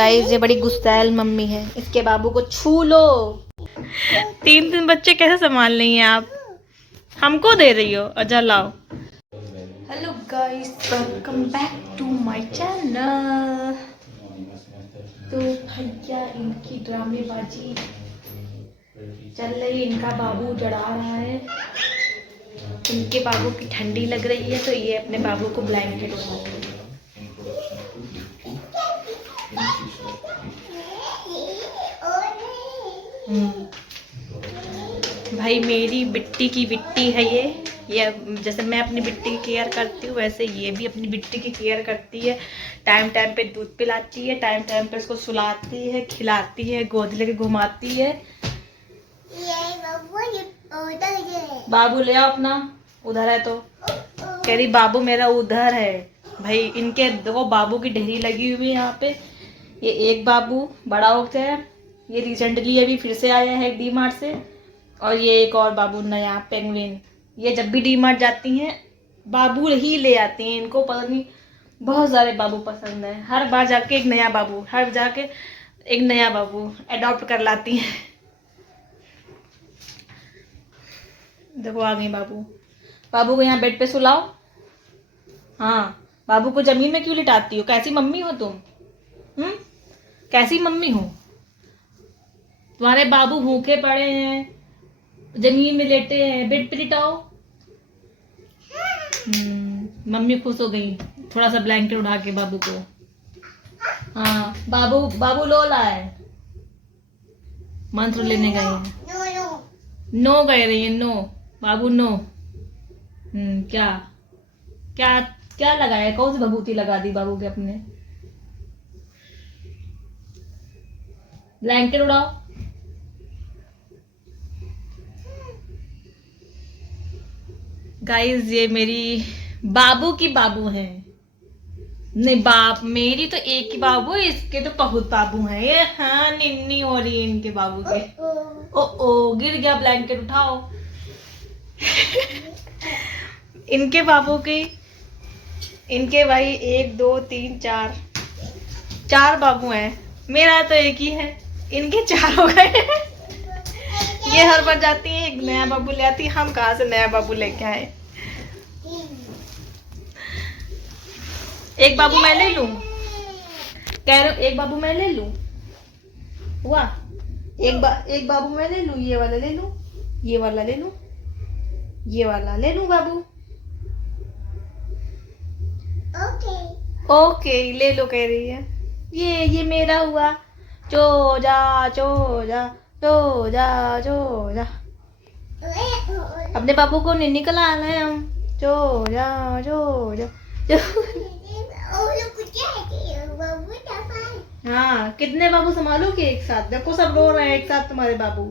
Guys ये बड़ी गुस्सैल mummy है, इसके बाबू को छू लो। 3 बच्चे कैसे संभाल रही हैं आप? हमको दे रही हो? अच्छा लाओ। Hello guys, welcome back to my channel. तो भैया इनकी ड्रामेबाजी चल रही, इनका बाबू जड़ा रहा है। इनके बाबू की ठंडी लग रही है तो ये अपने बाबू को ब्लैंकेट उड़ा रहे हैं। भाई मेरी बिट्टी की बिट्टी है ये जैसे मैं अपनी बिट्टी की केयर करती हूँ वैसे ये भी अपनी बिट्टी की केयर करती है। टाइम टाइम पे दूध पिलाती है, टाइम टाइम पे उसको सुलाती है, खिलाती है, गोद लेके घुमाती है। बाबू ले आओ अपना, उधर है तो कह रही बाबू मेरा उधर है। भाई इनके देखो बाबू की ढेरी लगी हुई है यहाँ पे। ये एक बाबू बड़ा हो गया है, ये रिसेंटली अभी फिर से आया है डी मार्ट से। और ये एक और बाबू नया पेंगुइन। ये जब भी डी मार्ट जाती हैं बाबू ही ले आती हैं। इनको पता नहीं बहुत सारे बाबू पसंद है। हर बार जाके एक नया बाबू, हर जाके एक नया बाबू अडॉप्ट कर लाती हैं। देखो आ गई बाबू। बाबू को यहाँ बेड पे सुलाओ। हाँ, बाबू को जमीन में क्यों लिटाती हो? कैसी मम्मी हो तुम? कैसी मम्मी हो? तुम्हारे बाबू भूखे पड़े हैं, जमीन में लेटे हैं, बेड पे लिटाओ। मम्मी खुश हो गई थोड़ा सा ब्लैंकेट उड़ा के बाबू को। हाँ बाबू लोला है, मंत्र लेने गए हैं। नो कह रही है, नो बाबू नो। क्या क्या क्या लगाया? कौन सी भभूति लगा दी बाबू के अपने? ब्लैंकेट उड़ाओ। गाइस ये मेरी बाबू की बाबू है। नहीं बाप मेरी तो एक ही बाबू है, इसके तो बहुत बाबू हैं ये। हाँ निन्नी हो रही है इनके बाबू के। ओ गिर गया ब्लैंकेट, उठाओ। इनके बाबू की, इनके भाई 1 2 3 4 बाबू हैं। मेरा तो एक ही है, इनके 4 हो गए। ये हर बार जाती है एक नया बाबू ले आती है। हम कहाँ से नया बाबू लेके आए? एक बाबू मैं ले लूं? कह रहे हो एक बाबू मैं ले लूं? हुआ एक बाबू मैं ले लूं? ये वाला ले लूं? ये वाला ले लूं? ये वाला ले लूं बाबू? ओके ले लो कह रही है। ये मेरा हुआ। चो जा चो जा चो जा चो जा। अपने बाबू को नहीं निकल आना है हम। चो जा चो जा हाँ कितने बाबू संभालोगे एक साथ? देखो सब रो रहे हैं एक साथ तुम्हारे बाबू।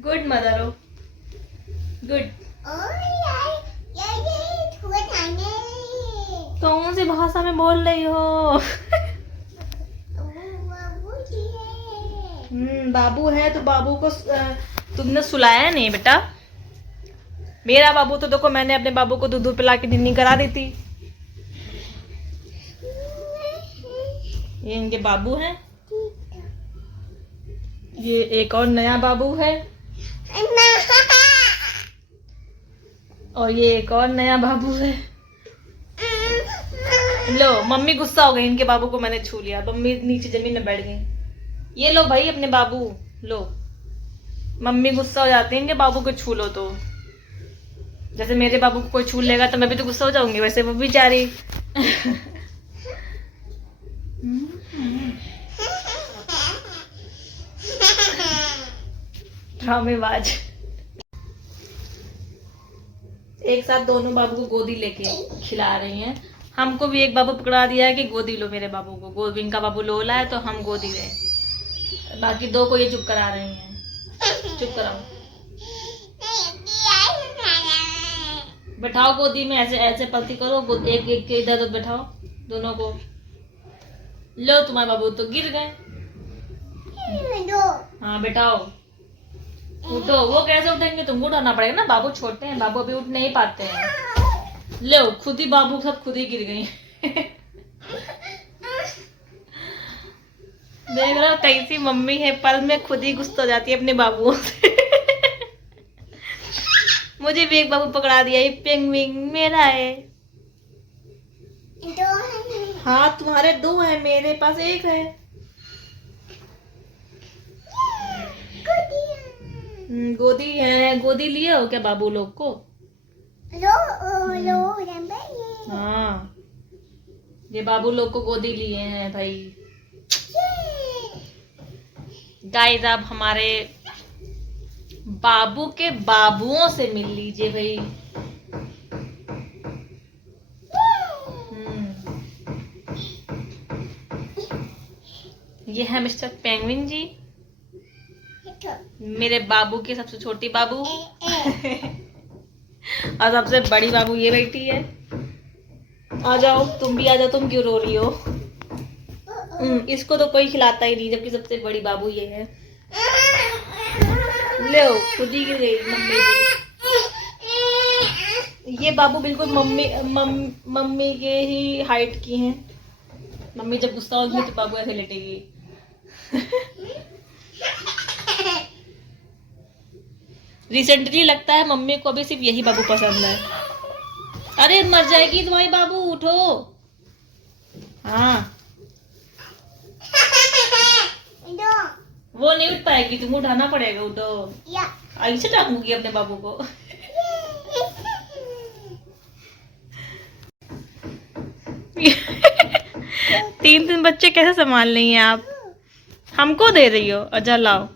गुड मदर हो, गुड। कौन सी भाषा में बोल रही हो? बाबू है तो बाबू को तुमने सुलाया नहीं बेटा? मेरा बाबू तो देखो मैंने अपने बाबू को दूध पिला के निन्नी करा दी थी। ये इनके बाबू हैं। ये एक और नया बाबू है और ये एक और नया बाबू है। लो मम्मी गुस्सा हो गई, इनके बाबू को मैंने छू लिया। मम्मी नीचे जमीन में बैठ गई। ये लो भाई अपने बाबू लो। मम्मी गुस्सा हो जाती है इनके बाबू को छू लो तो। जैसे मेरे बाबू को कोई छू लेगा तो मैं भी तो गुस्सा हो जाऊंगी, वैसे वो भी जा रही। ड्रामेबाज। एक साथ दोनों बाबू को गोदी लेके खिला रही हैं। हमको भी एक बाबू पकड़ा दिया है कि गोदी लो मेरे बाबू को। गोद इनका बाबू लोला है तो हम गोदी रहे। बाकी 2 को ये चुप करा रही हैं। चुप कराओ, बैठाओ गोदी में। ऐसे ऐसे पलती करो, एक एक के इधर उधर बैठाओ दोनों को। लो तुम्हारे बाबू तो गिर गए। हाँ बेटाओ उठो। वो कैसे उठेंगे, तुमको उठाना पड़ेगा ना, बाबू छोटे हैं, बाबू अभी उठ नहीं पाते हैं। ले खुद ही बाबू सब खुद ही गिर गई। देख रहा कैसी मम्मी है, पल में खुद ही गुस्सा हो जाती है अपने बाबुओं से। मुझे भी एक बाबू पकड़ा दिया, ये पेंगुइन मेरा है। हाँ तुम्हारे 2 हैं, मेरे पास 1 है। गोदी है, गोदी लिए हो क्या बाबू लोग को? हाँ ये बाबू लोग को गोदी लिए हैं भाई। गाइस आप हमारे बाबू के बाबुओं से मिल लीजिए भाई। ये है मिस्टर पेंगुइन जी, मेरे बाबू की सबसे छोटी बाबू। और सबसे बड़ी बाबू ये बैठी है। आ जाओ तुम भी आ जाओ, तुम क्यों रो रही हो? इसको तो कोई खिलाता ही नहीं, जबकि सबसे बड़ी बाबू ये है। ले खुद ही गिर गई मम्मी की। ये बाबू बिल्कुल मम्मी के ही हाइट की हैं। मम्मी जब गुस्सा होगी तो बाबू ऐसे लेटेगी। रिसेंटली लगता है मम्मी को भी सिर्फ यही बाबू पसंद है। अरे मर जाएगी तुम्हारी बाबू, उठो। हाँ वो नहीं उठ पाएगी, तुम उठाना पड़ेगा, उठो। ऐसे टांगूंगी अपने बाबू को। 3 बच्चे कैसे संभाल रही हैं आप? हमको दे रही हो? अच्छा लाओ,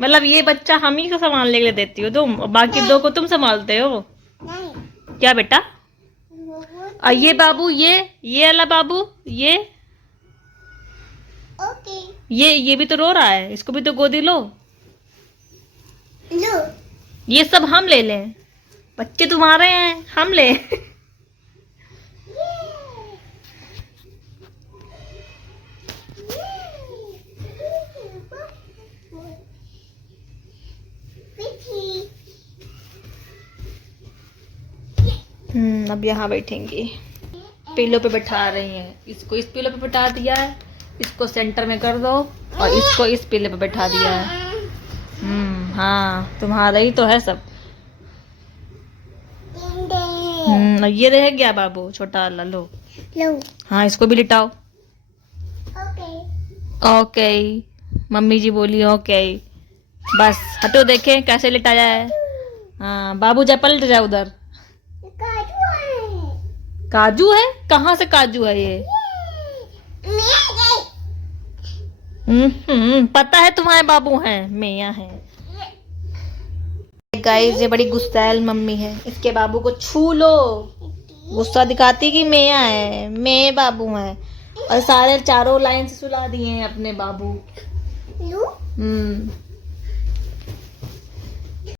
मतलब ये बच्चा हम ही को संभालने के लिए देती हो तुम, और बाकी 2 को तुम संभालते हो? नहीं। क्या बेटा? और ये बाबू, ये वाला बाबू, ये ओके। ये भी तो रो रहा है, इसको भी तो गोदी लो। ये सब हम ले लें? बच्चे तुम्हारे हैं, हम ले। अब यहाँ बैठेंगी, पिलो पे बैठा रही हैं। इसको इस पिलो पे बैठा दिया है, इसको सेंटर में कर दो, और इसको इस पिलो पे बैठा दिया है। हाँ तुम्हारा ही तो है सब। ये रह गया बाबू छोटा वाला, लो। हाँ इसको भी लिटाओ। ओके मम्मी जी बोली ओके। बस हटो, देखें कैसे लिटाया है। हाँ बाबू जा, पलट जा उधर। काजू है? कहाँ से काजू है ये? पता है तुम्हारे बाबू हैं, मैया है। गाइस ये बड़ी गुस्सैल मम्मी है, इसके बाबू को छू लो, गुस्सा दिखाती कि मैया है, मैं बाबू है। और सारे चारों लाइन से सुला दिए हैं अपने बाबू।